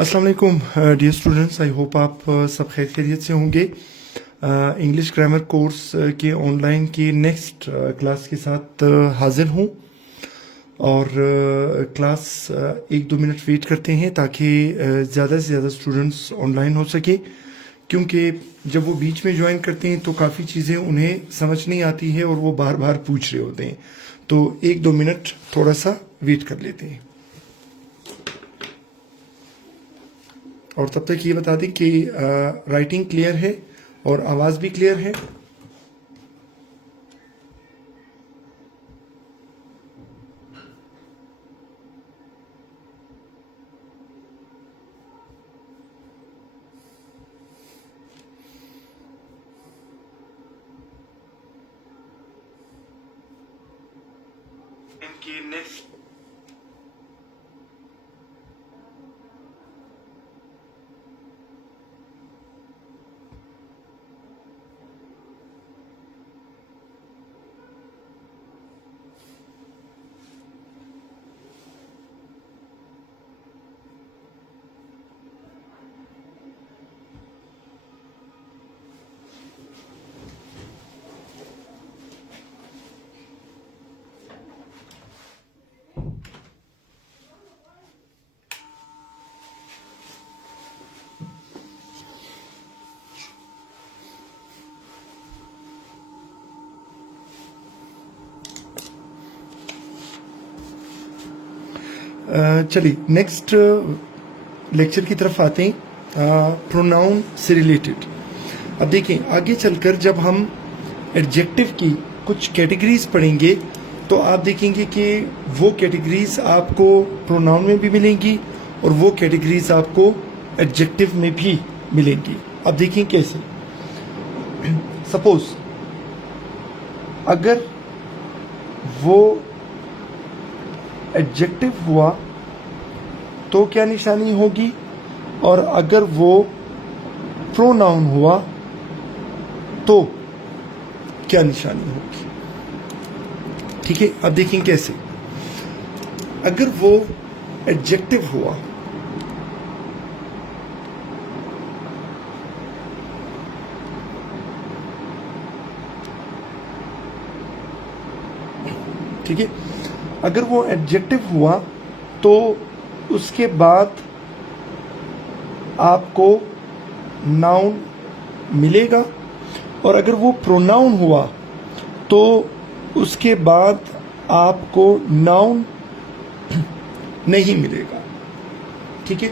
अस्सलाम वालेकुम dear students, I hope आप सब खैर खैरियत से होंगे। इंग्लिश ग्रामर कोर्स के ऑनलाइन की नेक्स्ट क्लास के साथ हाजिर हूँ और क्लास 1-2 मिनट वेट करते हैं ताकि ज़्यादा से ज़्यादा स्टूडेंट्स ऑनलाइन हो सके, क्योंकि जब वो बीच में ज्वाइन करते हैं तो काफ़ी चीज़ें उन्हें समझ नहीं आती है और वो बार बार पूछ रहे होते हैं। तो 1-2 मिनट थोड़ा सा वेट कर लेते हैं। और तब तक ये बता दें कि राइटिंग क्लियर है और आवाज़ भी क्लियर है। इनकी नेक्स्ट चलिए नेक्स्ट लेक्चर की तरफ आते हैं, प्रोनाउन से रिलेटेड। अब देखें, आगे चलकर जब हम एडजेक्टिव की कुछ कैटेगरीज पढ़ेंगे तो आप देखेंगे कि वो कैटेगरीज आपको प्रोनाउन में भी मिलेंगी और वो कैटेगरीज आपको एडजेक्टिव में भी मिलेंगी। अब देखें कैसे। सपोज अगर वो एडजेक्टिव हुआ तो क्या निशानी होगी, और अगर वो प्रोनाउन हुआ तो क्या निशानी होगी। ठीक है, अब देखें कैसे। अगर वो एडजेक्टिव हुआ ठीक है, अगर वो एडजेक्टिव हुआ तो उसके बाद आपको नाउन मिलेगा, और अगर वो प्रोनाउन हुआ तो उसके बाद आपको नाउन नहीं मिलेगा। ठीक है,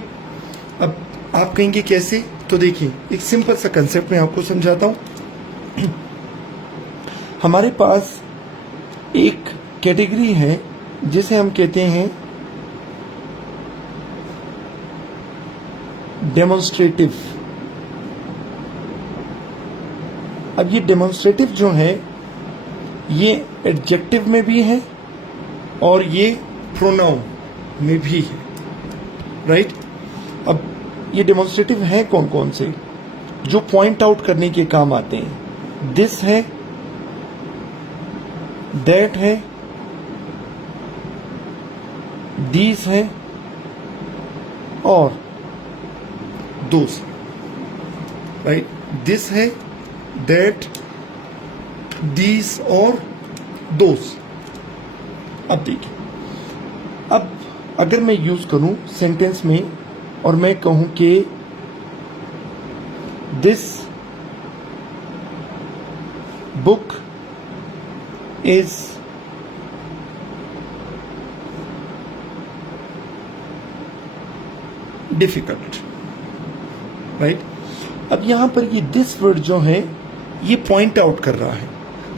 अब आप कहेंगे कैसे, तो देखिए एक सिंपल सा कंसेप्ट मैं आपको समझाता हूं। हमारे पास एक कैटेगरी है जिसे हम कहते हैं डेमोन्स्ट्रेटिव। अब ये डेमोन्स्ट्रेटिव जो है ये एडजेक्टिव में भी है और ये प्रोनाउन में भी है, राइट। अब ये डेमोन्स्ट्रेटिव हैं कौन कौन से जो पॉइंट आउट करने के काम आते हैं। दिस है, दैट है, दीज है और दोस, राइट। दिस है, दैट, दीज और दोस। अब देखिए, अब अगर मैं यूज करूं सेंटेंस में और मैं कहूं कि this book is difficult, right. अब यहां पर ये दिस वर्ड जो है ये पॉइंट आउट कर रहा है,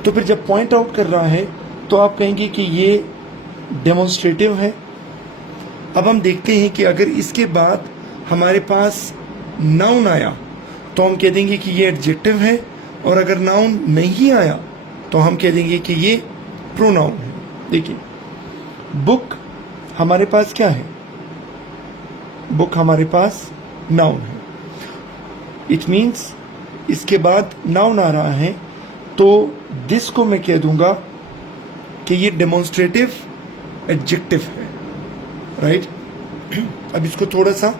तो फिर जब पॉइंट आउट कर रहा है तो आप कहेंगे कि ये डेमोन्स्ट्रेटिव है। अब हम देखते हैं कि अगर इसके बाद हमारे पास नाउन आया तो हम कह देंगे कि ये एडजेक्टिव है, और अगर नाउन नहीं आया तो हम कह देंगे कि ये प्रोनाउन है। देखिए, बुक हमारे पास क्या है, बुक हमारे पास नाउन है। इट मीन्स इसके बाद नाउन आ रहा है तो दिस को मैं कह दूंगा कि ये डेमोन्स्ट्रेटिव एडजेक्टिव है, राइट। अब इसको थोड़ा सा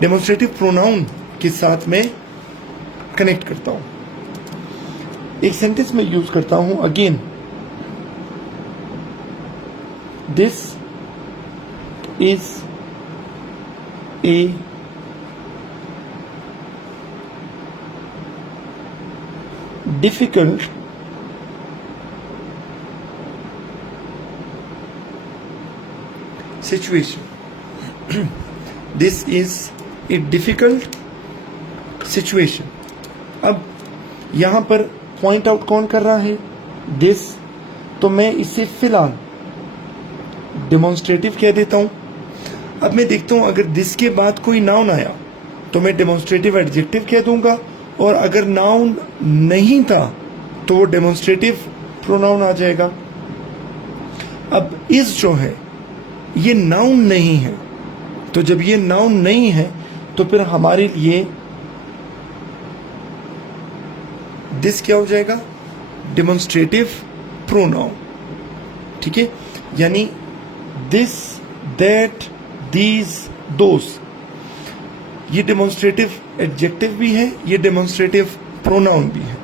डेमोन्स्ट्रेटिव प्रोनाउन के साथ मैं कनेक्ट करता हूं। एक सेंटेंस में यूज करता हूं, again this is a difficult situation. This is a difficult situation. अब यहां पर पॉइंट आउट कौन कर रहा है? दिस। तो मैं इसे फिलहाल डेमोन्स्ट्रेटिव कह देता हूं। अब मैं देखता हूं अगर दिस के बाद कोई नाउन आया तो मैं डेमोन्स्ट्रेटिव एडजेक्टिव कह दूंगा, और अगर नाउन नहीं था तो वो डेमोन्स्ट्रेटिव प्रोनाउन आ जाएगा। अब इज जो है ये नाउन नहीं है, तो जब ये नाउन नहीं है तो फिर हमारे लिए दिस क्या हो जाएगा? Demonstrative pronoun. ठीक है, यानी दिस, दैट, दीज, दोस, ये डेमोन्स्ट्रेटिव एडजेक्टिव भी है, ये डेमोन्स्ट्रेटिव प्रोनाउन भी है।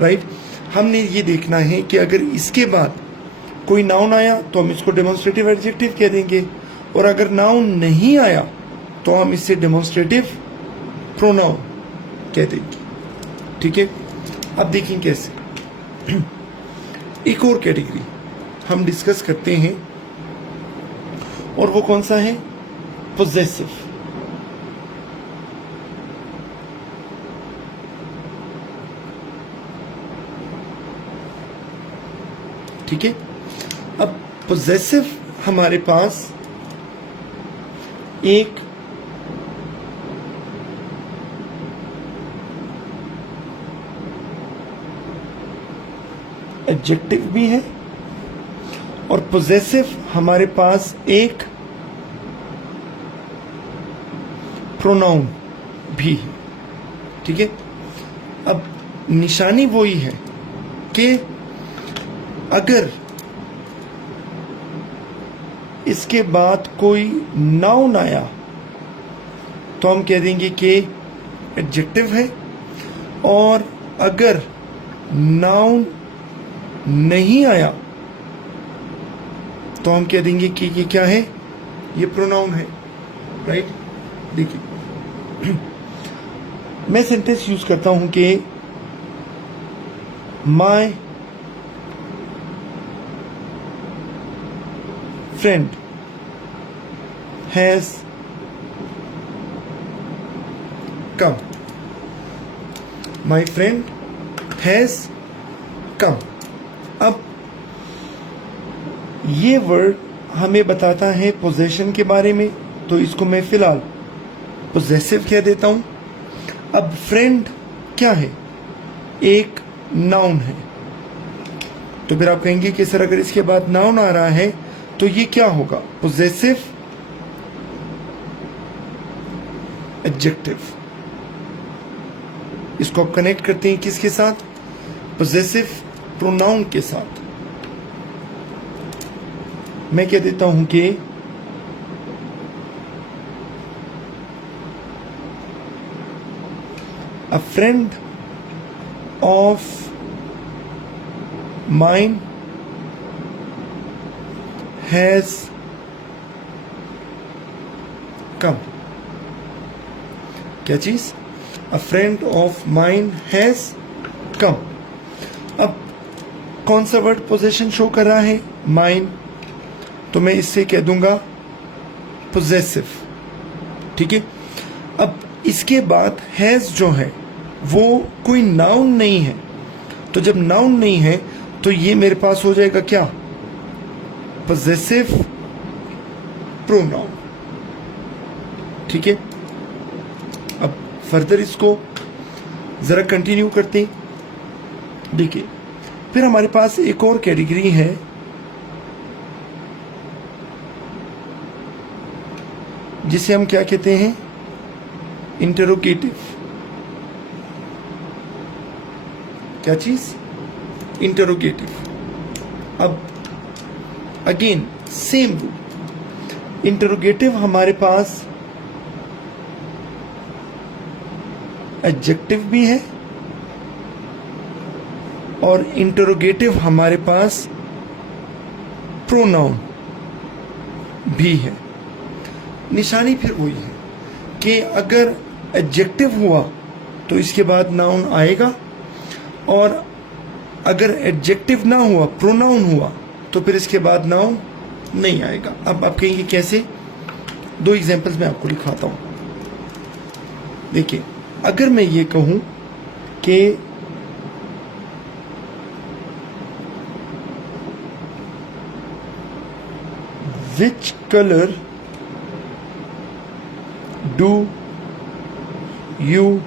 राइट? हमने ये देखना है कि अगर इसके बाद कोई नाउन आया तो हम इसको डेमोन्स्ट्रेटिव एडजेक्टिव कह देंगे, और अगर नाउन नहीं आया तो हम इसे डेमोन्स्ट्रेटिव प्रोनाउन कह देंगे। ठीक है, अब देखें कैसे। एक और कैटेगरी हम डिस्कस करते हैं, और वो कौन सा है? पोजेसिव। ठीक है, अब पोजेसिव हमारे पास एक एडजेक्टिव भी है, और पोजेसिव हमारे पास एक प्रोनाउन भी है। ठीक है, अब निशानी वही है कि अगर इसके बाद कोई नाउन आया तो हम कह देंगे कि एडजेक्टिव है, और अगर नाउन नहीं आया तो हम कह देंगे कि ये क्या है? ये प्रोनाउन है। राइट? देखिए, मैं सेंटेंस यूज करता हूं कि my friend has come. My friend has come. अब ये वर्ड हमें बताता है पोजेशन के बारे में, तो इसको मैं फिलहाल पोजेसिव कह देता हूं। अब फ्रेंड क्या है? एक नाउन है, तो फिर आप कहेंगे कि सर अगर इसके बाद नाउन आ रहा है तो ये क्या होगा? Possessive adjective. इसको आप कनेक्ट करते हैं किसके साथ? पोजेसिव प्रोनाउन के साथ। मैं कह देता हूं कि a friend of mine has come। क्या चीज? A friend of mine has come। अब कौन सा वर्ड पोजेशन शो कर रहा है? माइन। तो मैं इससे कह दूंगा पोजेसिव। ठीक है, अब इसके बाद हैज जो है वो कोई नाउन नहीं है, तो जब नाउन नहीं है तो ये मेरे पास हो जाएगा क्या? Possessive pronoun. ठीक है, अब फर्दर इसको जरा कंटिन्यू करते हैं। देखिए, फिर हमारे पास एक और कैटेगरी है जिसे हम क्या कहते हैं? इंटरोगेटिव। क्या चीज? इंटरोगेटिव। अब अगेन सेम रूल। इंटरोगेटिव हमारे पास एडजेक्टिव भी है और इंटरोगेटिव हमारे पास प्रोनाउन भी है। निशानी फिर वही है कि अगर एडजेक्टिव हुआ तो इसके बाद नाउन आएगा, और अगर एडजेक्टिव ना हुआ, प्रोनाउन हुआ, तो फिर इसके बाद नाउन नहीं आएगा। अब आप कहेंगे कैसे? दो एग्जांपल्स मैं आपको दिखाता हूं। देखिए, अगर मैं ये कहूं कि which colour do you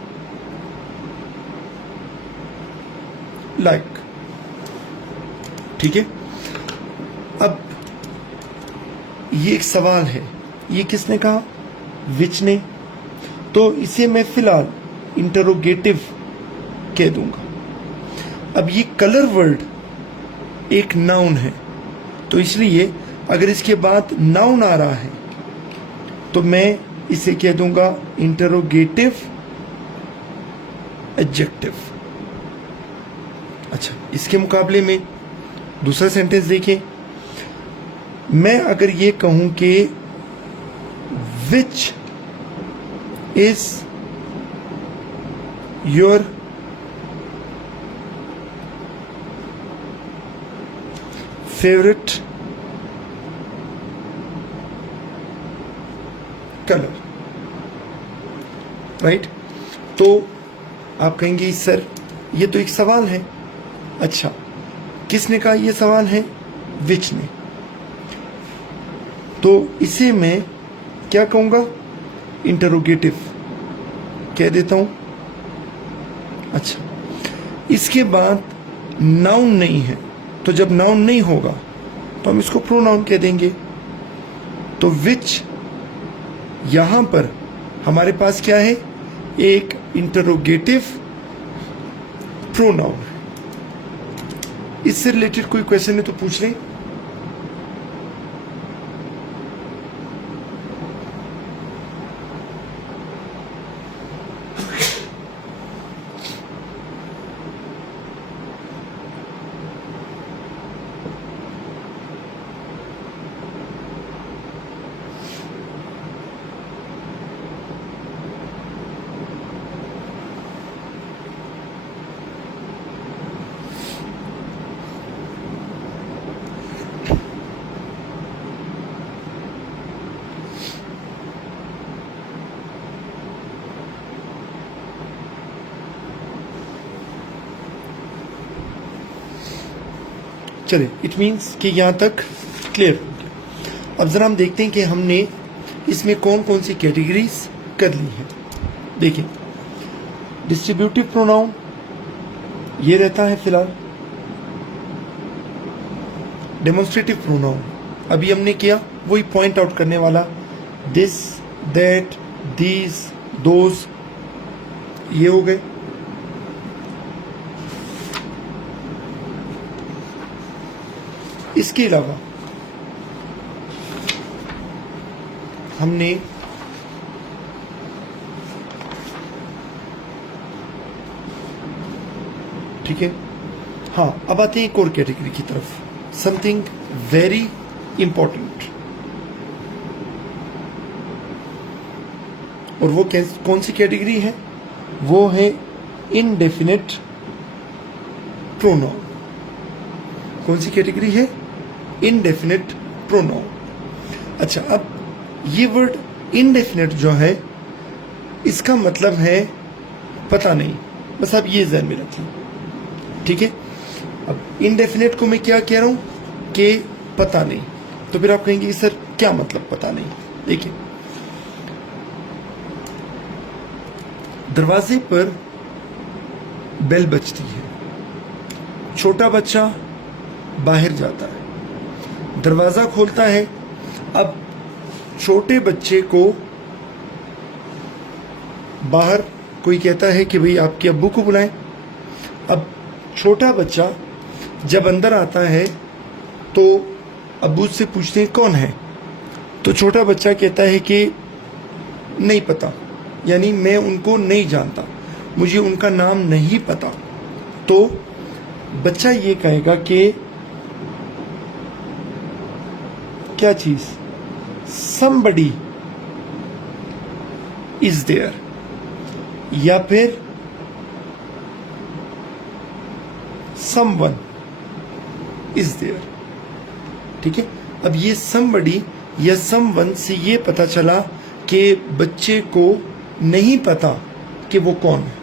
like, ठीक है। अब ये एक सवाल है, ये किसने कहा? विच ने। तो इसे मैं फिलहाल इंटरोगेटिव कह दूंगा। अब ये कलर वर्ड एक नाउन है, तो इसलिए अगर इसके बाद नाउन आ रहा है तो मैं इसे कह दूंगा इंटरोगेटिव एडजेक्टिव। अच्छा, इसके मुकाबले में दूसरा सेंटेंस देखिए। मैं अगर ये कहूं कि विच is your favourite colour, right? तो आप कहेंगे सर ये तो एक सवाल है। अच्छा, किसने कहा ये सवाल है? विच ने। तो इसे मैं क्या कहूंगा? इंटरोगेटिव कह देता हूं। अच्छा, इसके बाद नाउन नहीं है, तो जब नाउन नहीं होगा तो हम इसको प्रोनाउन कह देंगे। तो विच यहां पर हमारे पास क्या है? एक इंटरोगेटिव प्रोनाउन। इससे रिलेटेड कोई क्वेश्चन है तो पूछ लें। चलिए, इट मीन्स कि यहां तक क्लियर हो गया। अब जरा हम देखते हैं कि हमने इसमें कौन कौन सी कैटेगरीज कर ली हैं। देखिए, डिस्ट्रीब्यूटिव प्रोनाउन ये रहता है फिलहाल। डेमोन्स्ट्रेटिव प्रोनाउन अभी हमने किया, वही पॉइंट आउट करने वाला, दिस, दैट, दीज, दोज, ये हो गए। इसके अलावा हमने ठीक है, हाँ, अब आते हैं एक और कैटेगरी की तरफ, समथिंग वेरी इंपॉर्टेंट। और वो कौन सी कैटेगरी है? वो है इनडेफिनिट प्रोनाउन। कौन सी कैटेगरी है? Indefinite pronoun. अच्छा, अब ये वर्ड इनडेफिनिट जो है, इसका मतलब है पता नहीं। बस आप ये ध्यान में रखिए, ठीक है। अब इनडेफिनिट को मैं क्या कह रहा हूं कि पता नहीं। तो फिर आप कहेंगे सर क्या मतलब पता नहीं? देखिए, दरवाजे पर बेल बजती है, छोटा बच्चा बाहर जाता है, दरवाजा खोलता है। अब छोटे बच्चे को बाहर कोई कहता है कि भाई आपके अब्बू को बुलाएं। अब छोटा बच्चा जब अंदर आता है तो अब्बू से पूछते हैं कौन है, तो छोटा बच्चा कहता है कि नहीं पता, यानी मैं उनको नहीं जानता। मुझे उनका नाम नहीं पता, तो बच्चा ये कहेगा कि क्या चीज, somebody is there, या फिर someone is there। ठीक है, अब ये somebody या someone से ये पता चला कि बच्चे को नहीं पता कि वो कौन है,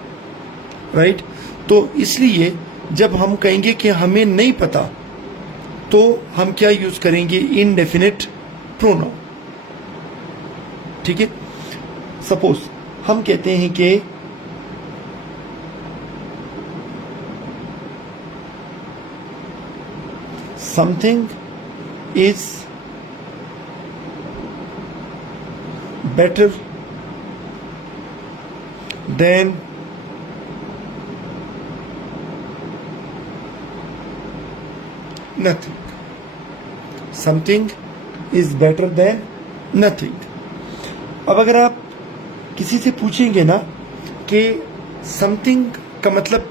राइट। तो इसलिए जब हम कहेंगे कि हमें नहीं पता, तो हम क्या यूज करेंगे, इनडेफिनिट प्रोनाउन। ठीक है, सपोज हम कहते हैं कि something is better than nothing, something is better than nothing। अब अगर आप किसी से पूछेंगे ना कि समथिंग का मतलब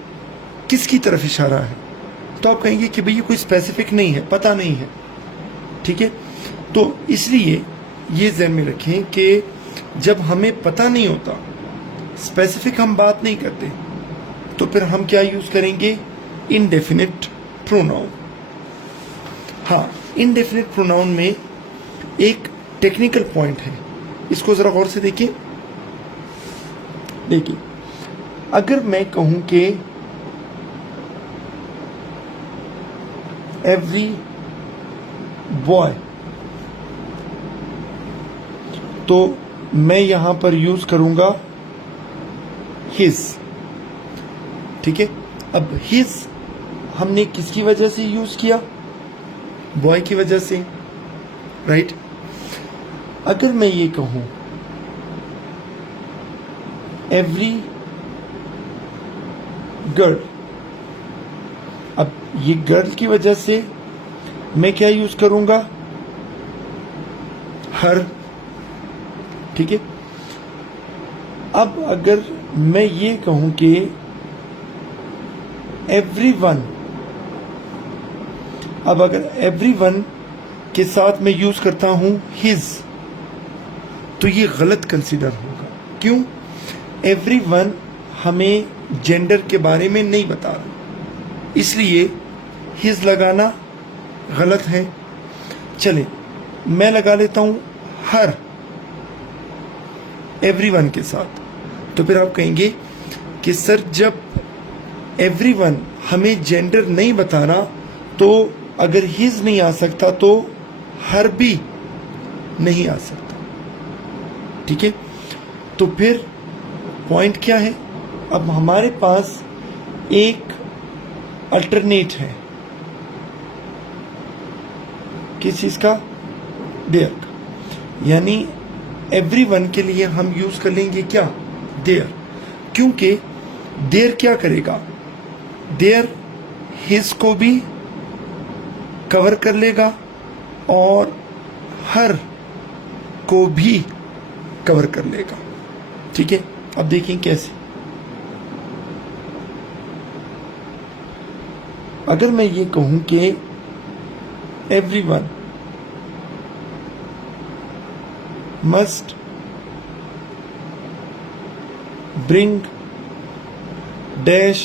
किसकी तरफ इशारा है, तो आप कहेंगे कि भाई ये कोई स्पेसिफिक नहीं है, पता नहीं है। ठीक है, तो इसलिए ये ध्यान में रखें कि जब हमें पता नहीं होता, स्पेसिफिक हम बात नहीं करते, तो फिर हम क्या यूज करेंगे, इनडेफिनिट प्रोनाउन। हाँ, इनडेफिनिट प्रोनाउन में एक टेक्निकल पॉइंट है, इसको जरा गौर से देखिए। अगर मैं कहूं कि एवरी बॉय, तो मैं यहां पर यूज करूंगा हिज। ठीक है, अब हिज हमने किसकी वजह से यूज किया, बॉय की वजह से, राइट। अगर मैं ये कहूं एवरी गर्ल, अब ये गर्ल की वजह से मैं क्या यूज करूंगा, हर। ठीक है, अब अगर मैं ये कहूं कि एवरीवन, अब अगर एवरीवन के साथ मैं यूज करता हूं हिज, तो ये गलत कंसीडर होगा। क्यों, एवरीवन हमें जेंडर के बारे में नहीं बता रहा, इसलिए हिज लगाना गलत है। चले मैं लगा लेता हूं हर एवरीवन के साथ, तो फिर आप कहेंगे कि सर जब एवरीवन हमें जेंडर नहीं बता रहा, तो अगर हिज नहीं आ सकता तो हर भी नहीं आ सकता। ठीक है, तो फिर पॉइंट क्या है, अब हमारे पास एक अल्टरनेट है, किस चीज का, देयर का, यानी एवरीवन के लिए हम यूज कर लेंगे क्या, देयर। क्योंकि देयर क्या करेगा, देयर हिज को भी कवर कर लेगा और हर को भी कवर कर लेगा। ठीक है, अब देखें कैसे। अगर मैं ये कहूं कि everyone must bring dash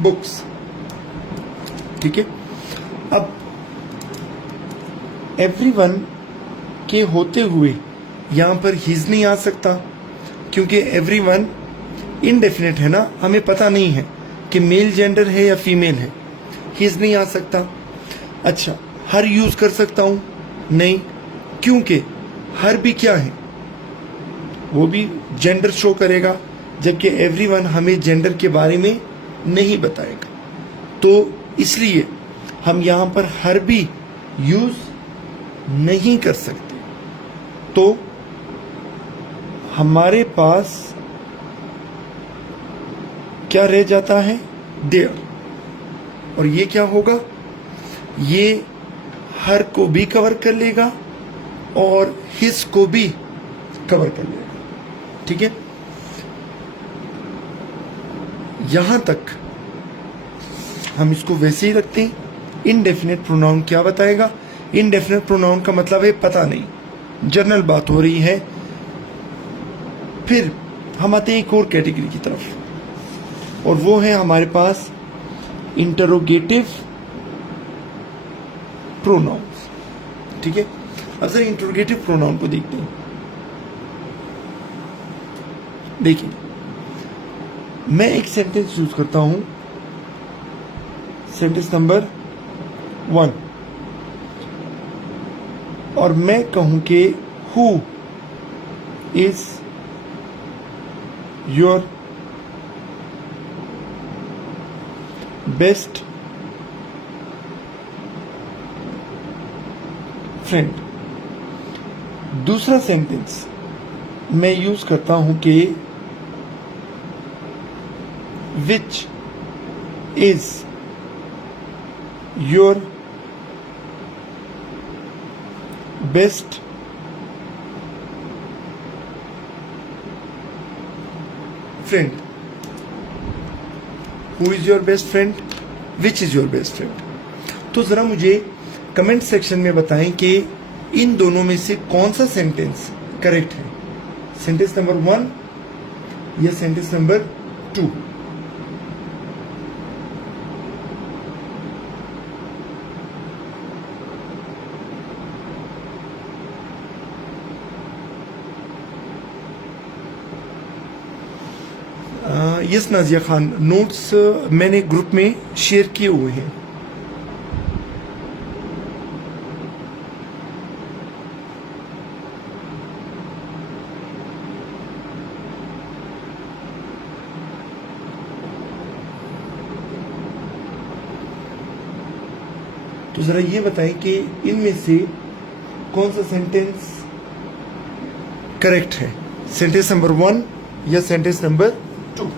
books. ठीक है, अब एवरीवन के होते हुए यहां पर हिज नहीं आ सकता, क्योंकि एवरीवन इनडेफिनेट है ना, हमें पता नहीं है कि मेल जेंडर है या फीमेल है, हिज नहीं आ सकता। अच्छा, हर यूज कर सकता हूं, नहीं, क्योंकि हर भी क्या है, वो भी जेंडर शो करेगा, जबकि एवरीवन हमें जेंडर के बारे में नहीं बताएगा। तो इसलिए हम यहां पर हर भी यूज नहीं कर सकते, तो हमारे पास क्या रह जाता है, देयर। और ये क्या होगा, ये हर को भी कवर कर लेगा और हिज को भी कवर कर लेगा। ठीक है, यहां तक हम इसको वैसे ही रखते हैं। इनडेफिनेट प्रोनाउन क्या बताएगा? इनडेफिनेट प्रोनाउन का मतलब है पता नहीं, जनरल बात हो रही है। फिर हम आते हैं एक और कैटेगरी की तरफ, और वो है हमारे पास इंटरोगेटिव प्रोनाउंस। ठीक है, अब सर इंटरोगेटिव प्रोनाउन को देखते हैं। देखिए, मैं एक सेंटेंस यूज करता हूं, सेंटेंस नंबर 1, और मैं कहूं कि who is your best friend. दूसरा सेंटेंस मैं यूज करता हूं कि विच is your best friend. Who is your best friend, which is your best friend. तो जरा मुझे कमेंट सेक्शन में बताएं कि इन दोनों में से कौन सा सेंटेंस करेक्ट है, सेंटेंस नंबर 1 या sentence number 2। Yes Nazia Khan, notes मैंने ग्रुप में शेयर किए हुए हैं। तो जरा ये बताएं कि इनमें से कौन सा सेंटेंस करेक्ट है, सेंटेंस नंबर 1 या सेंटेंस नंबर 2।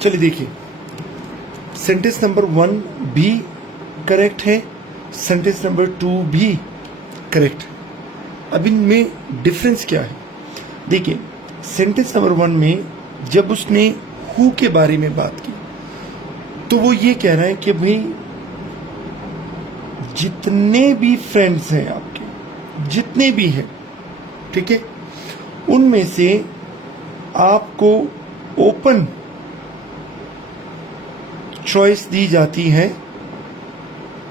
चलिए देखिए, सेंटेंस नंबर 1 भी करेक्ट है, सेंटेंस नंबर 2 भी करेक्ट है। अब इनमें डिफरेंस क्या है? देखिए, सेंटेंस नंबर 1 में जब उसने हु के बारे में बात की तो वो ये कह रहा है कि भाई जितने भी फ्रेंड्स हैं आपके, जितने भी हैं, ठीक है, उनमें से आपको ओपन चॉइस दी जाती है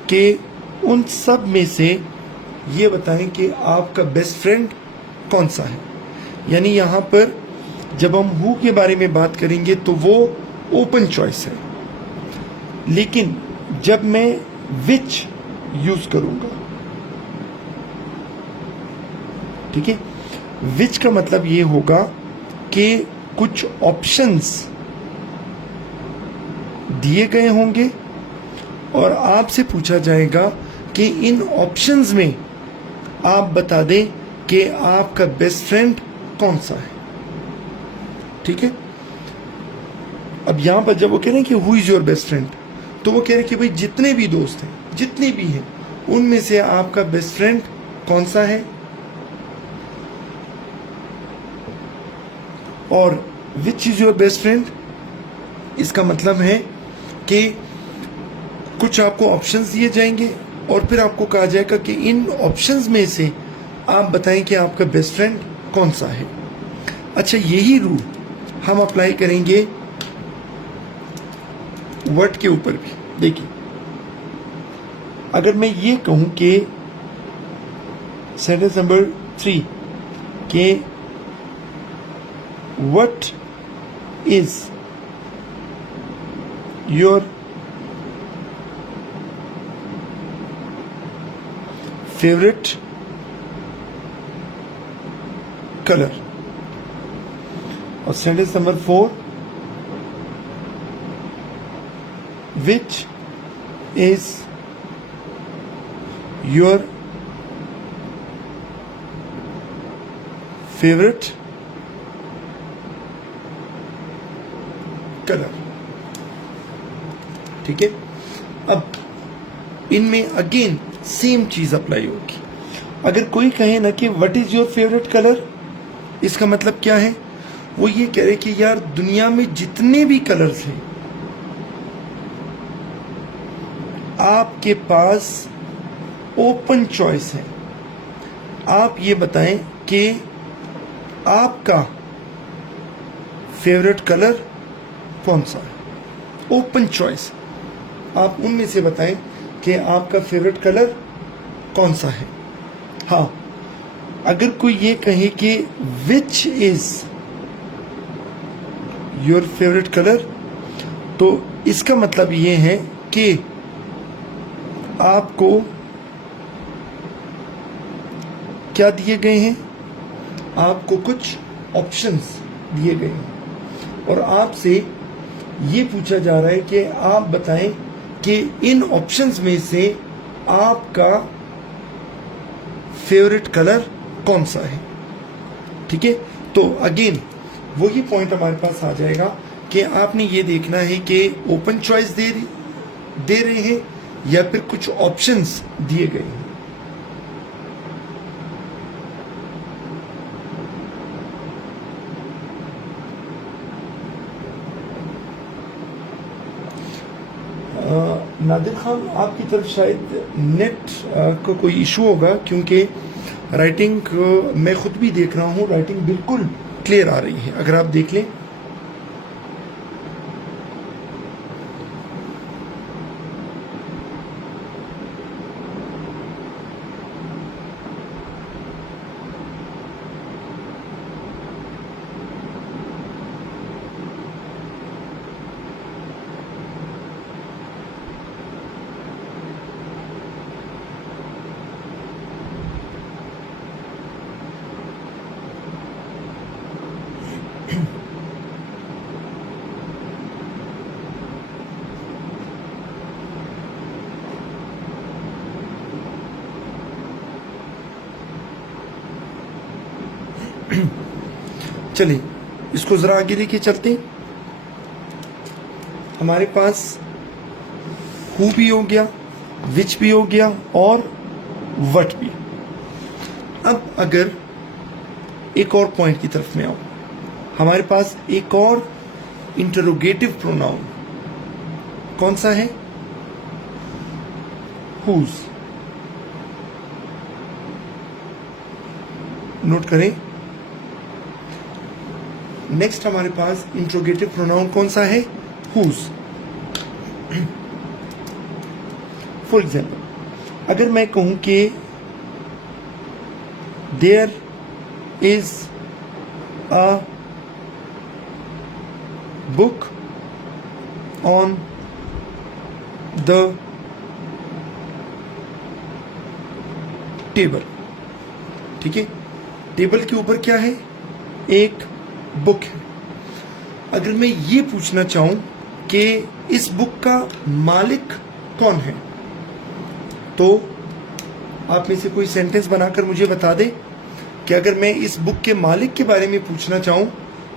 कि उन सब में से ये बताएं कि आपका बेस्ट फ्रेंड कौन सा है। यानी यहां पर जब हम हु के बारे में बात करेंगे तो वो ओपन चॉइस है, लेकिन जब मैं विच यूज करूंगा, ठीक है, विच का मतलब ये होगा कि कुछ ऑप्शंस दिए गए होंगे और आपसे पूछा जाएगा कि इन ऑप्शंस में आप बता दें कि आपका बेस्ट फ्रेंड कौन सा है। ठीक है, अब यहां पर जब वो कह रहे हैं कि who is your best friend, तो वो कह रहे हैं कि भाई जितने भी दोस्त हैं, जितने भी हैं, उनमें से आपका बेस्ट फ्रेंड कौन सा है। और विच इज योर बेस्ट फ्रेंड, इसका मतलब है कि कुछ आपको ऑप्शंस दिए जाएंगे और फिर आपको कहा जाएगा कि इन ऑप्शंस में से आप बताएं कि आपका बेस्ट फ्रेंड कौन सा है। अच्छा, यही रूल हम अप्लाई करेंगे व्हाट के ऊपर भी। देखिए, अगर मैं ये कहूं कि सेंटेंस नंबर 3 के what is your favourite colour, और sentence number 4 which is your favourite colour. ठीक है, अब इनमें अगेन सेम चीज अप्लाई होगी। अगर कोई कहे ना कि what is your favourite colour, इसका मतलब क्या है? वो ये कह रहे कि यार दुनिया में जितने भी कलर्स हैं आपके पास ओपन चॉइस है, आप ये बताएं कि आपका फेवरेट कलर कौन सा है। ओपन चॉइस, आप उनमें से बताएं कि आपका फेवरेट कलर कौन सा है। हाँ, अगर कोई ये कहे कि विच इज योर फेवरेट कलर, तो इसका मतलब ये है कि आपको क्या दिए गए हैं, आपको कुछ ऑप्शंस दिए गए हैं और आपसे ये पूछा जा रहा है कि आप बताएं कि इन ऑप्शंस में से आपका फेवरेट कलर कौन सा है। ठीक है, तो अगेन वही पॉइंट हमारे पास आ जाएगा कि आपने ये देखना है कि ओपन चॉइस दे रहे हैं या फिर कुछ ऑप्शंस दिए गए हैं। नादिर खान, आपकी तरफ शायद नेट को कोई इशू होगा, क्योंकि राइटिंग मैं खुद भी देख रहा हूँ, राइटिंग बिल्कुल क्लियर आ रही है। अगर आप देख लें, चलिए इसको जरा आगे लेके चलते हैं। हमारे पास हु भी हो गया, विच भी हो गया और व्हाट भी। अब अगर एक और पॉइंट की तरफ में आऊं, हमारे पास एक और इंटरोगेटिव प्रोनाउन कौन सा है? हुज। नोट करें, नेक्स्ट हमारे पास इंट्रोगेटिव प्रोनाउन कौन सा है? हुज। फॉर एग्जाम्पल, अगर मैं कहूं कि there is a book on the table. ठीक है, टेबल के ऊपर क्या है? एक बुक है। अगर मैं ये पूछना चाहूं कि इस बुक का मालिक कौन है, तो आप में से कोई सेंटेंस बनाकर मुझे बता दे कि अगर मैं इस बुक के मालिक के बारे में पूछना चाहूं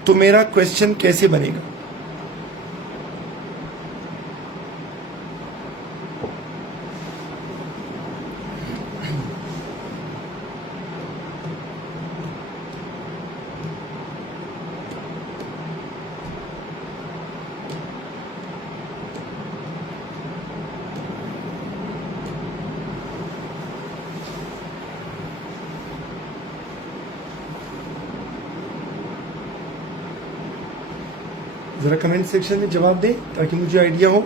तो मेरा क्वेश्चन कैसे बनेगा? जरा कमेंट सेक्शन में जवाब दें ताकि मुझे आइडिया हो।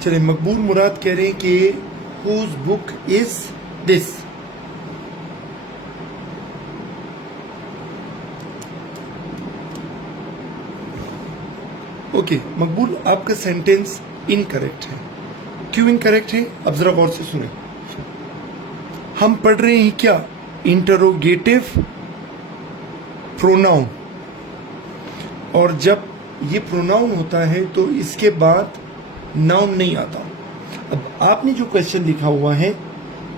चलिए, मकबूल मुराद कह रहे हैं कि whose book is this. Okay Maqbool, आपका सेंटेंस इनकरेक्ट है। क्यों इनकरेक्ट है, अब जरा गौर से सुने। हम पढ़ रहे हैं क्या, इंटरोगेटिव प्रोनाउन, और जब ये प्रोनाउन होता है तो इसके बाद नाउन नहीं आता। अब आपने जो क्वेश्चन लिखा हुआ है,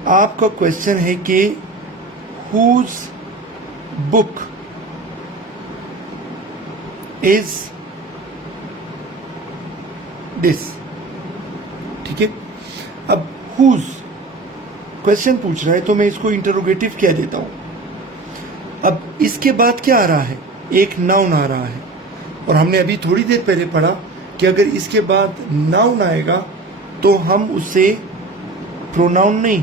आपका क्वेश्चन है कि हुज बुक इज दिस, ठीक है। अब हुज क्वेश्चन पूछ रहा है तो मैं इसको इंटरोगेटिव कह देता हूं। अब इसके बाद क्या आ रहा है, एक नाउन आ रहा है, और हमने अभी थोड़ी देर पहले पढ़ा कि अगर इसके बाद नाउन आएगा तो हम उसे प्रोनाउन नहीं,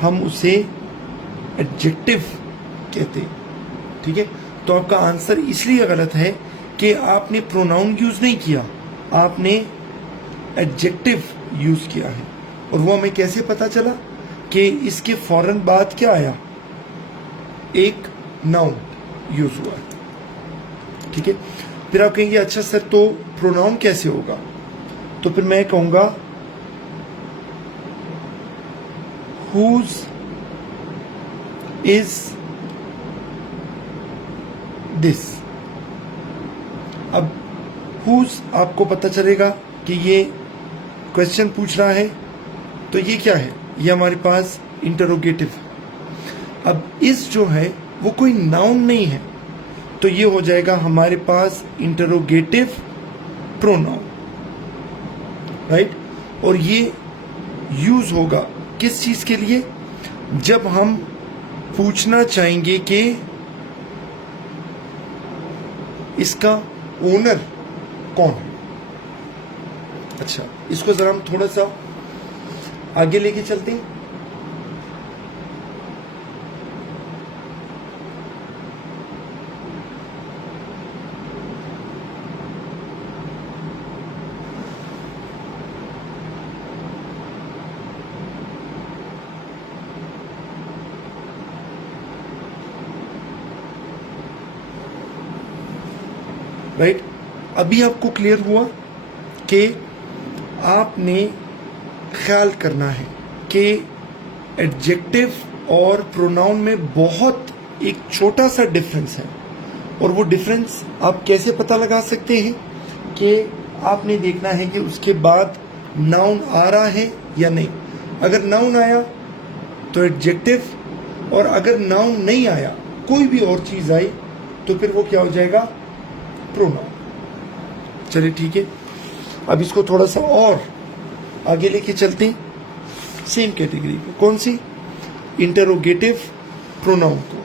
हम उसे एडजेक्टिव कहते हैं, ठीक है। तो आपका आंसर इसलिए गलत है कि आपने प्रोनाउन यूज नहीं किया, आपने एडजेक्टिव यूज किया है। और वो हमें कैसे पता चला कि इसके फौरन बाद क्या आया, एक नाउन यूज हुआ, ठीक है। फिर आप कहेंगे अच्छा सर तो प्रोनाउन कैसे होगा, तो फिर मैं कहूंगा हुज इज दिस। अब हुज आपको पता चलेगा कि ये क्वेश्चन पूछ रहा है, तो ये क्या है, ये हमारे पास इंटरोगेटिव है। अब इस जो है वो कोई नाउन नहीं है, तो ये हो जाएगा हमारे पास इंटरोगेटिव प्रोनाउन, राइट। और ये यूज होगा किस चीज के लिए, जब हम पूछना चाहेंगे कि इसका ओनर कौन है। अच्छा, इसको जरा हम थोड़ा सा आगे लेके चलते हैं। राइट, अभी आपको क्लियर हुआ कि आपने ख्याल करना है कि एडजेक्टिव और प्रोनाउन में बहुत एक छोटा सा डिफरेंस है, और वो डिफरेंस आप कैसे पता लगा सकते हैं कि आपने देखना है कि उसके बाद नाउन आ रहा है या नहीं। अगर नाउन आया तो एडजेक्टिव, और अगर नाउन नहीं आया, कोई भी और चीज आई, तो फिर वो क्या हो जाएगा, प्रोनाउन। चलिए ठीक है, अब इसको थोड़ा सा और आगे लेके चलते हैं सेम कैटेगरी पे। कौन सी, इंटरोगेटिव प्रोनाउन को।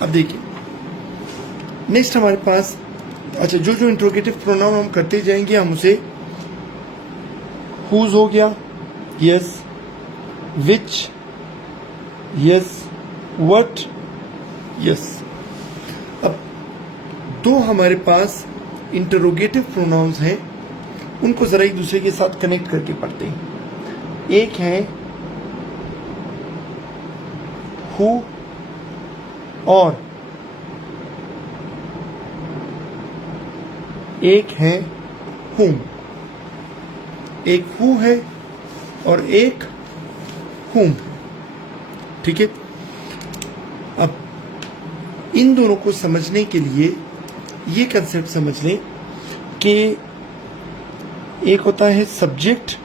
अब देखिए नेक्स्ट हमारे पास, अच्छा जो जो इंटरोगेटिव प्रोनाउन हम करते जाएंगे, हम उसे हुज हो गया, yes, which, yes, what, yes. अब दो हमारे पास इंटरोगेटिव प्रोनाउंस हैं, उनको जरा एक दूसरे के साथ कनेक्ट करके पढ़ते हैं। एक है हु और एक है whom। एक हु है और एक whom, ठीक है। अब इन दोनों को समझने के लिए ये कंसेप्ट समझ लें कि एक होता है सब्जेक्ट,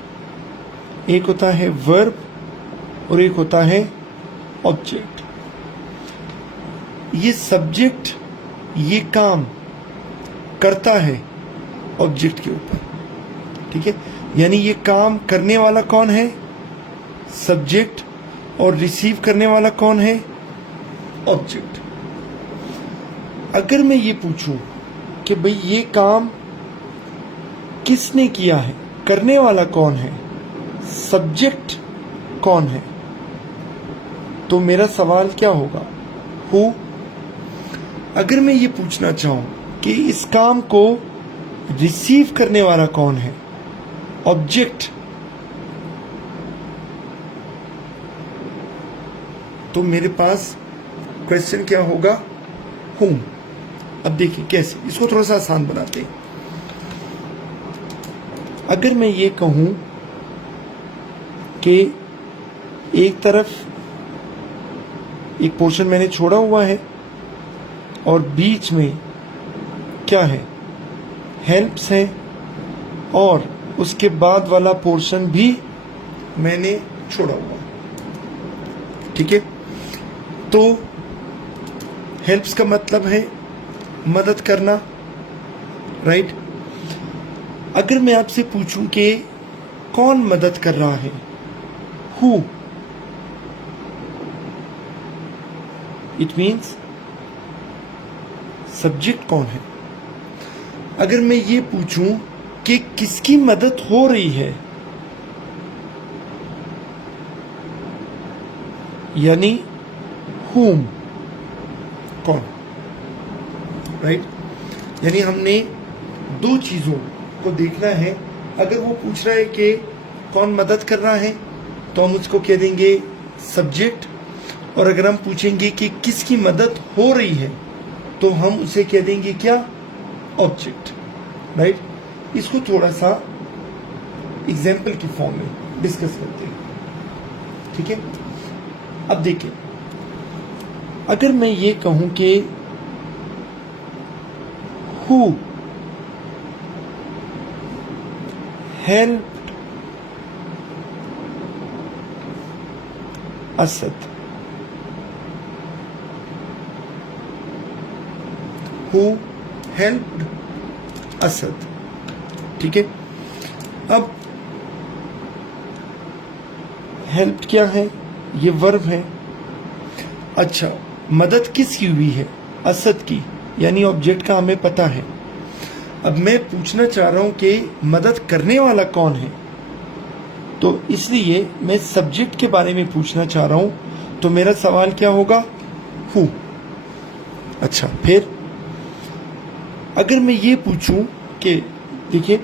एक होता है वर्ब, और एक होता है ऑब्जेक्ट। ये सब्जेक्ट ये काम करता है ऑब्जेक्ट के ऊपर, ठीक है, यानी ये काम करने वाला कौन है, सब्जेक्ट, और रिसीव करने वाला कौन है, ऑब्जेक्ट। अगर मैं ये पूछूं कि भाई ये काम किसने किया है, करने वाला कौन है, सब्जेक्ट कौन है, तो मेरा सवाल क्या होगा, हु। अगर मैं ये पूछना चाहूं कि इस काम को रिसीव करने वाला कौन है, ऑब्जेक्ट, तो मेरे पास क्वेश्चन क्या होगा, whom। अब देखिए कैसे, इसको थोड़ा सा आसान बनाते हैं। अगर मैं ये कहूं कि एक तरफ एक पोर्शन मैंने छोड़ा हुआ है और बीच में क्या है, हेल्प्स है, और उसके बाद वाला पोर्शन भी मैंने छोड़ा हुआ, ठीक है। तो हेल्प्स का मतलब है मदद करना, राइट। अगर मैं आपसे पूछूं कि कौन मदद कर रहा है, हु, इट मीन्स सब्जेक्ट कौन है। अगर मैं ये पूछूं कि किसकी मदद हो रही है, यानी whom, कौन, राइट। यानी हमने दो चीजों को देखना है। अगर वो पूछ रहा है कि कौन मदद कर रहा है, तो हम उसको कह देंगे सब्जेक्ट, और अगर हम पूछेंगे कि किसकी मदद हो रही है, तो हम उसे कह देंगे क्या, ऑब्जेक्ट, राइट। इसको थोड़ा सा एग्जाम्पल की फॉर्म में डिस्कस करते हैं, ठीक है। अब देखिए, अगर मैं ये कहूं कि who helped Asad, who helped Asad, ठीक है। अब हेल्प क्या है, ये वर्ब है। अच्छा, मदद किसकी हुई है, असद की, यानी ऑब्जेक्ट का हमें पता है। अब मैं पूछना चाह रहा हूं कि मदद करने वाला कौन है, तो इसलिए मैं सब्जेक्ट के बारे में पूछना चाह रहा हूं, तो मेरा सवाल क्या होगा, हु। अच्छा, फिर अगर मैं ये पूछूं कि देखिए,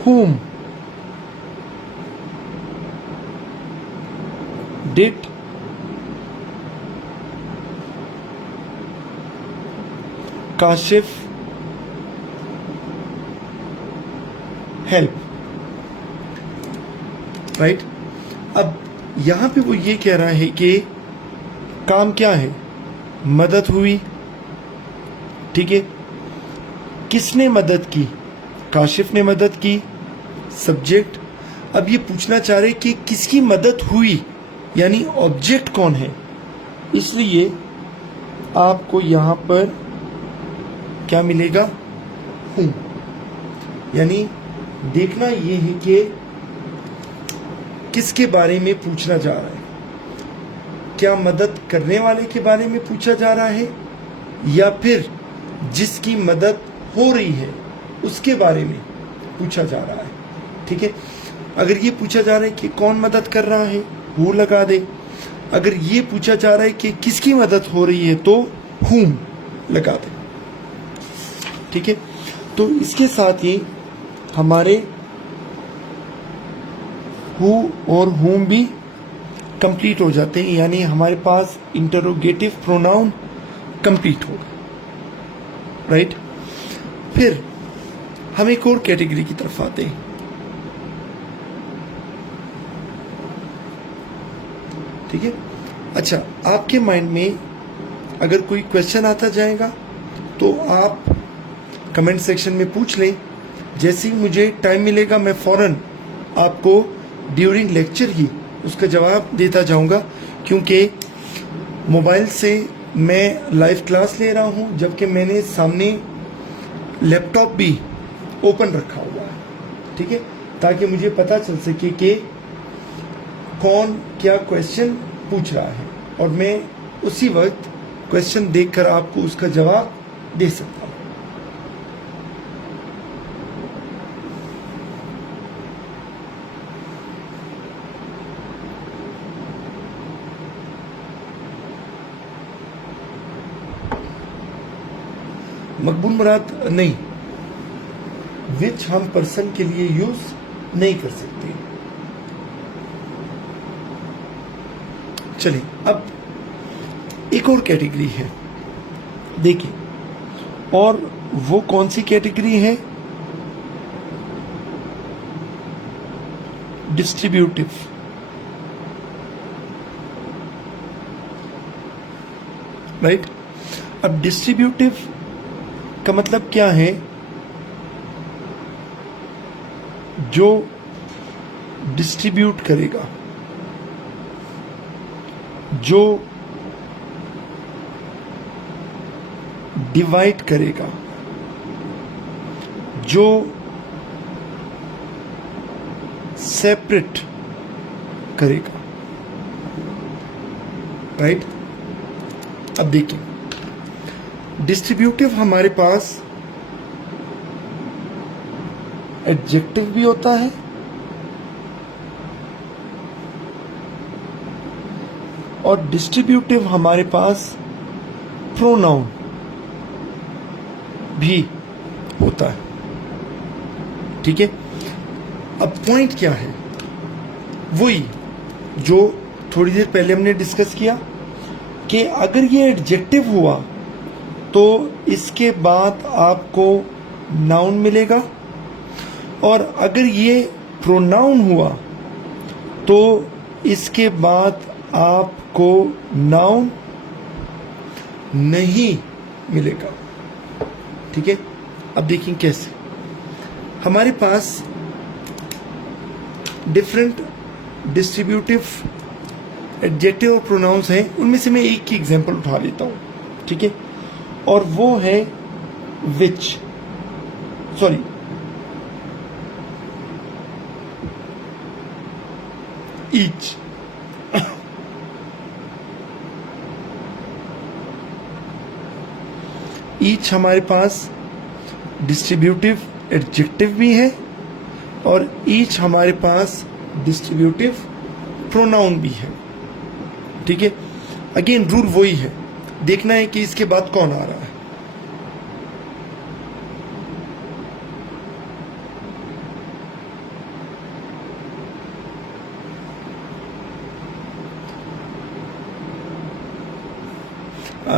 whom did Kashif help, right. अब यहां पे वो ये कह रहा है कि काम क्या है, मदद हुई, ठीक है। किसने मदद की, काशिफ ने मदद की, सब्जेक्ट। अब ये पूछना चाह रहे कि किसकी मदद हुई, यानी ऑब्जेक्ट कौन है, इसलिए आपको यहां पर क्या मिलेगा, हूं। यानी देखना ये है कि किसके बारे में पूछना जा रहा है, क्या मदद करने वाले के बारे में पूछा जा रहा है, या फिर जिसकी मदद हो रही है उसके बारे में पूछा जा रहा है, ठीक है। अगर ये पूछा जा रहा है कि कौन मदद कर रहा है, हु लगा दे। अगर ये पूछा जा रहा है कि किसकी मदद हो रही है, तो whom लगा दे, ठीक है। तो इसके साथ ही हमारे हु और whom भी कंप्लीट हो जाते हैं, यानी हमारे पास इंटरोगेटिव प्रोनाउन कंप्लीट होगा, राइट। फिर हम एक और कैटेगरी की तरफ आते हैं, ठीक है। अच्छा, आपके माइंड में अगर कोई क्वेश्चन आता जाएगा तो आप कमेंट सेक्शन में पूछ लें। जैसे ही मुझे टाइम मिलेगा मैं फौरन आपको ड्यूरिंग लेक्चर ही उसका जवाब देता जाऊंगा, क्योंकि मोबाइल से मैं लाइव क्लास ले रहा हूं, जबकि मैंने सामने लैपटॉप भी ओपन रखा हुआ है, ठीक है, ताकि मुझे पता चल सके कि कौन क्या क्वेश्चन पूछ रहा है और मैं उसी वक्त क्वेश्चन देखकर आपको उसका जवाब दे सकता हूं। मकबूल मुराद नहीं, विच हम पर्सन के लिए यूज नहीं कर सकते। चलिए अब एक और कैटेगरी है, देखिए, और वो कौन सी कैटेगरी है? डिस्ट्रीब्यूटिव। राइट, अब डिस्ट्रीब्यूटिव का मतलब क्या है? जो डिस्ट्रीब्यूट करेगा, जो डिवाइड करेगा, जो सेपरेट करेगा। राइट, अब देखिए, डिस्ट्रीब्यूटिव हमारे पास एडजेक्टिव भी होता है और डिस्ट्रीब्यूटिव हमारे पास प्रोनाउन भी होता है, ठीक है। अब पॉइंट क्या है? वही जो थोड़ी देर पहले हमने डिस्कस किया कि अगर ये एडजेक्टिव हुआ तो इसके बाद आपको नाउन मिलेगा, और अगर ये प्रोनाउन हुआ तो इसके बाद आपको नाउन नहीं मिलेगा, ठीक है। अब देखिए कैसे। हमारे पास डिफरेंट डिस्ट्रीब्यूटिव एडजेक्टिव और प्रोनाउंस हैं, उनमें से मैं एक की एग्जांपल उठा लेता हूं, ठीक है, और वो है विच, सॉरी, ईच। ईच हमारे पास डिस्ट्रीब्यूटिव एडजेक्टिव भी है और ईच हमारे पास डिस्ट्रीब्यूटिव प्रोनाउन भी है, ठीक है। अगेन रूल वही है, देखना है कि इसके बाद कौन आ रहा है।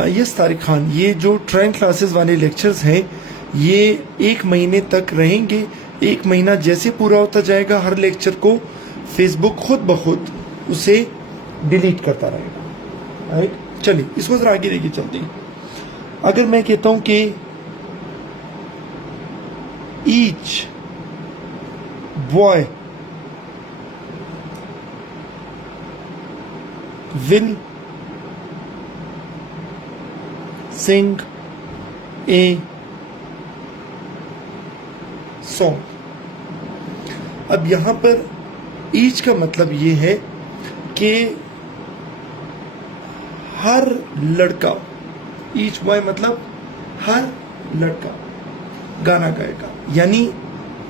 यस तारिक खान, ये जो ट्रेंड क्लासेस वाले लेक्चर्स हैं ये 1 महीने तक रहेंगे। 1 महीना जैसे पूरा होता जाएगा हर लेक्चर को फेसबुक खुद ब खुद उसे डिलीट करता रहेगा। राइट, चलिए इसको जरा आगे लेके चलते हैं। अगर मैं कहता हूं कि each boy will sing a song. अब यहां पर ईच का मतलब ये है कि हर लड़का, ईच बॉय मतलब हर लड़का गाना गाएगा, यानी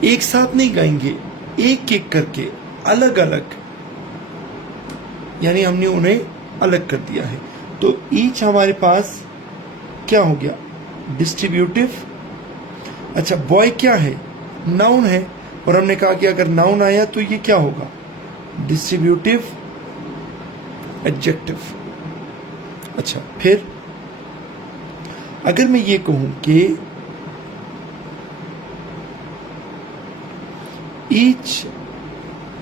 एक साथ नहीं गाएंगे, एक एक करके अलग अलग, यानी हमने उन्हें अलग कर दिया है। तो ईच हमारे पास क्या हो गया? डिस्ट्रीब्यूटिव। अच्छा, बॉय क्या है? नाउन है, और हमने कहा कि अगर नाउन आया तो ये क्या होगा? Distributive adjective. अच्छा, फिर अगर मैं ये कहूं कि each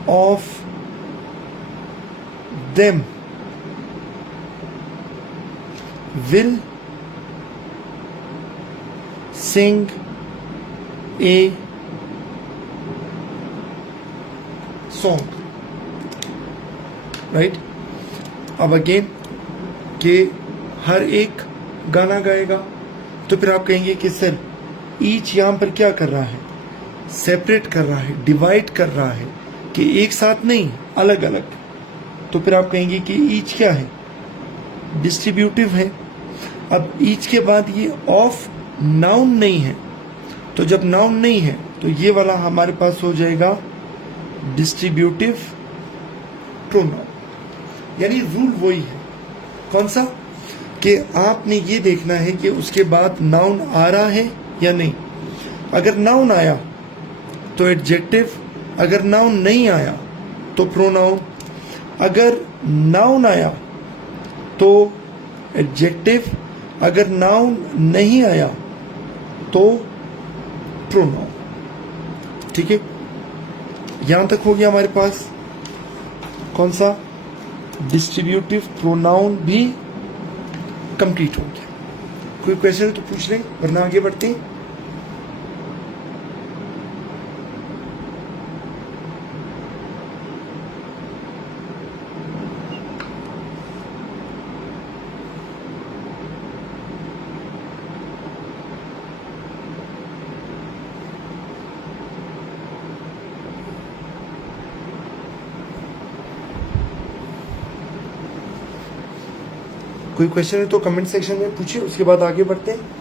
of them will sing a song. Right, अब अगेन कि हर एक गाना गाएगा, तो फिर आप कहेंगे कि सर ईच यहां पर क्या कर रहा है, सेपरेट कर रहा है, डिवाइड कर रहा है, कि एक साथ नहीं, अलग अलग। तो फिर आप कहेंगे कि ईच क्या है, डिस्ट्रीब्यूटिव है। अब ईच के बाद ये ऑफ नाउन नहीं है, तो जब नाउन नहीं है तो ये वाला हमारे पास हो जाएगा डिस्ट्रीब्यूटिव प्रोनाउन। यानी रूल वही है, कौन सा, कि आपने ये देखना है कि उसके बाद नाउन आ रहा है या नहीं। अगर नाउन आया तो एडजेक्टिव, अगर नाउन नहीं आया तो प्रोनाउन, अगर नाउन आया तो एडजेक्टिव, अगर नाउन नहीं आया तो प्रोनाउन। ठीक है, यहां तक हो गया हमारे पास कौन सा, डिस्ट्रीब्यूटिव प्रोनाउन भी कंप्लीट हो गया। कोई क्वेश्चन तो पूछ लें, वरना आगे बढ़ते हैं। कोई क्वेश्चन है तो कमेंट सेक्शन में पूछिए, उसके बाद आगे बढ़ते हैं।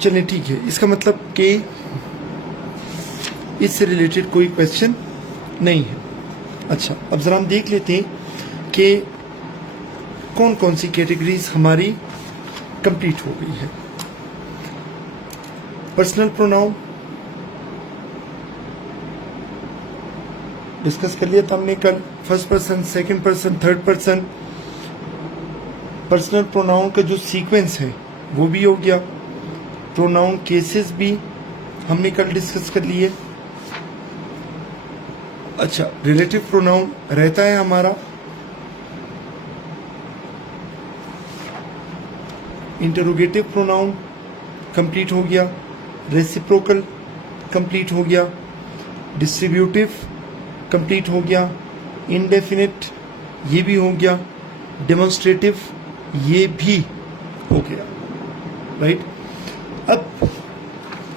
चलिए ठीक है, इसका मतलब कि इससे रिलेटेड कोई क्वेश्चन नहीं है। अच्छा, अब जरा हम देख लेते हैं कि कौन कौन सी कैटेगरीज हमारी कंप्लीट हो गई है। पर्सनल प्रोनाउन डिस्कस कर लिया था हमने कल, first person, second person, third person. Personal pronoun का जो सीक्वेंस है वो भी हो गया। प्रोनाउन केसेस भी हमने कल डिस्कस कर लिए। अच्छा, रिलेटिव प्रोनाउन रहता है हमारा, इंटरोगेटिव प्रोनाउन कंप्लीट हो गया, रेसिप्रोकल कंप्लीट हो गया, डिस्ट्रीब्यूटिव कंप्लीट हो गया, इंडेफिनिट ये भी हो गया, डेमोन्स्ट्रेटिव ये भी हो गया, राइट। अब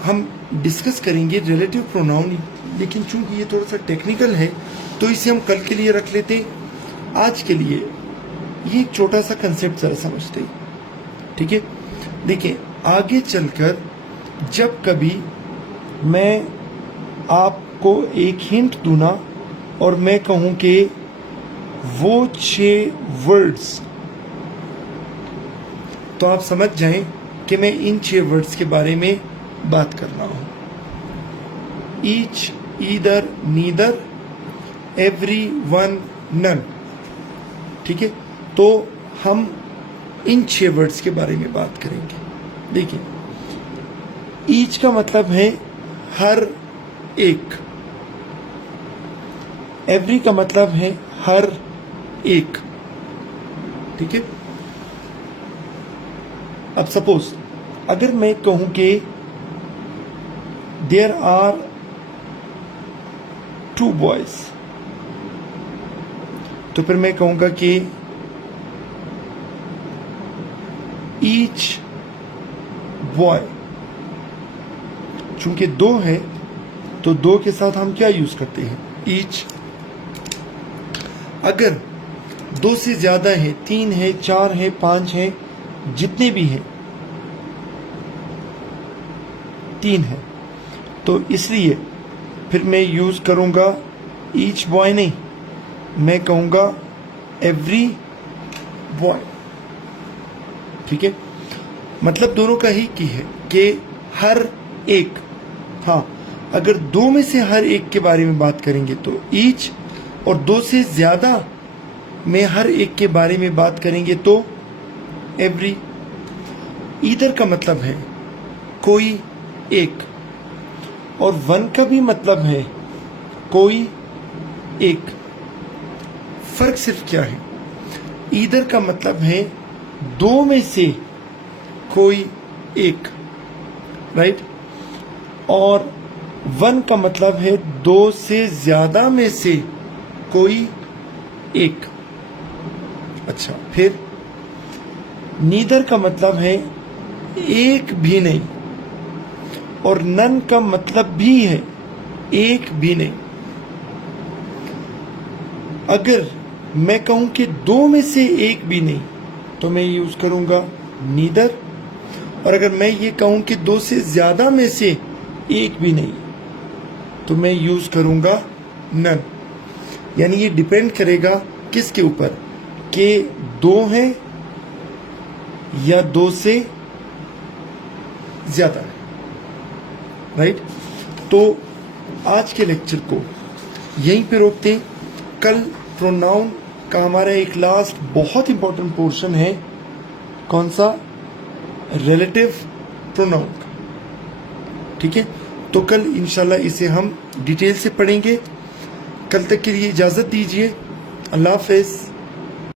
हम डिस्कस करेंगे रिलेटिव प्रोनाउन, लेकिन चूंकि ये थोड़ा सा टेक्निकल है तो इसे हम कल के लिए रख लेते हैं। आज के लिए ये एक छोटा सा कंसेप्ट जरा समझते हैं, ठीक है। देखिए, आगे चलकर जब कभी मैं आपको एक हिंट दूं ना और मैं कहूं कि वो 6 वर्ड्स, तो आप समझ जाएं कि मैं इन 6 वर्ड्स के बारे में बात कर रहा हूं। Each, either, neither, everyone, none, ठीक है। तो हम इन 6 वर्ड्स के बारे में बात करेंगे। देखिए, ईच का मतलब है हर एक, एवरी का मतलब है हर एक, ठीक है। अब सपोज अगर मैं कहूं कि देयर आर 2 बॉयज, तो फिर मैं कहूंगा कि ईच बॉय, चूंकि 2 है तो 2 के साथ हम क्या यूज करते हैं, ईच। अगर 2 से ज्यादा है, 3 है, 4 है, 5 है, जितने भी हैं, 3 है, तो इसलिए फिर मैं यूज करूंगा ईच बॉय नहीं, मैं कहूंगा एवरी बॉय। ठीक है, मतलब दोनों का ही की है कि हर एक। हाँ, अगर दो में से हर एक के बारे में बात करेंगे तो ईच, और दो से ज्यादा में हर एक के बारे में बात करेंगे तो एवरी। ईदर का मतलब है कोई एक, और वन का भी मतलब है कोई एक। फर्क सिर्फ क्या है? ईदर का मतलब है दो में से कोई एक, राइट, और वन का मतलब है दो से ज्यादा में से कोई एक। अच्छा, फिर नीदर का मतलब है एक भी नहीं, और नन का मतलब भी है एक भी नहीं। अगर मैं कहूं कि दो में से एक भी नहीं तो मैं यूज करूंगा नीदर, और अगर मैं ये कहूं कि दो से ज्यादा में से एक भी नहीं तो मैं यूज करूंगा नन। यानी ये डिपेंड करेगा किसके ऊपर, कि दो हैं या दो से ज्यादा है, राइट। तो आज के लेक्चर को यहीं पे रोकते हैं। कल प्रोनाउन का हमारा एक लास्ट बहुत इंपॉर्टेंट पोर्शन है, कौन सा? रिलेटिव प्रोनाउन का। ठीक है, तो कल इंशाल्लाह इसे हम डिटेल से पढ़ेंगे। कल तक के लिए इजाजत दीजिए। अल्लाह हाफ़िज़।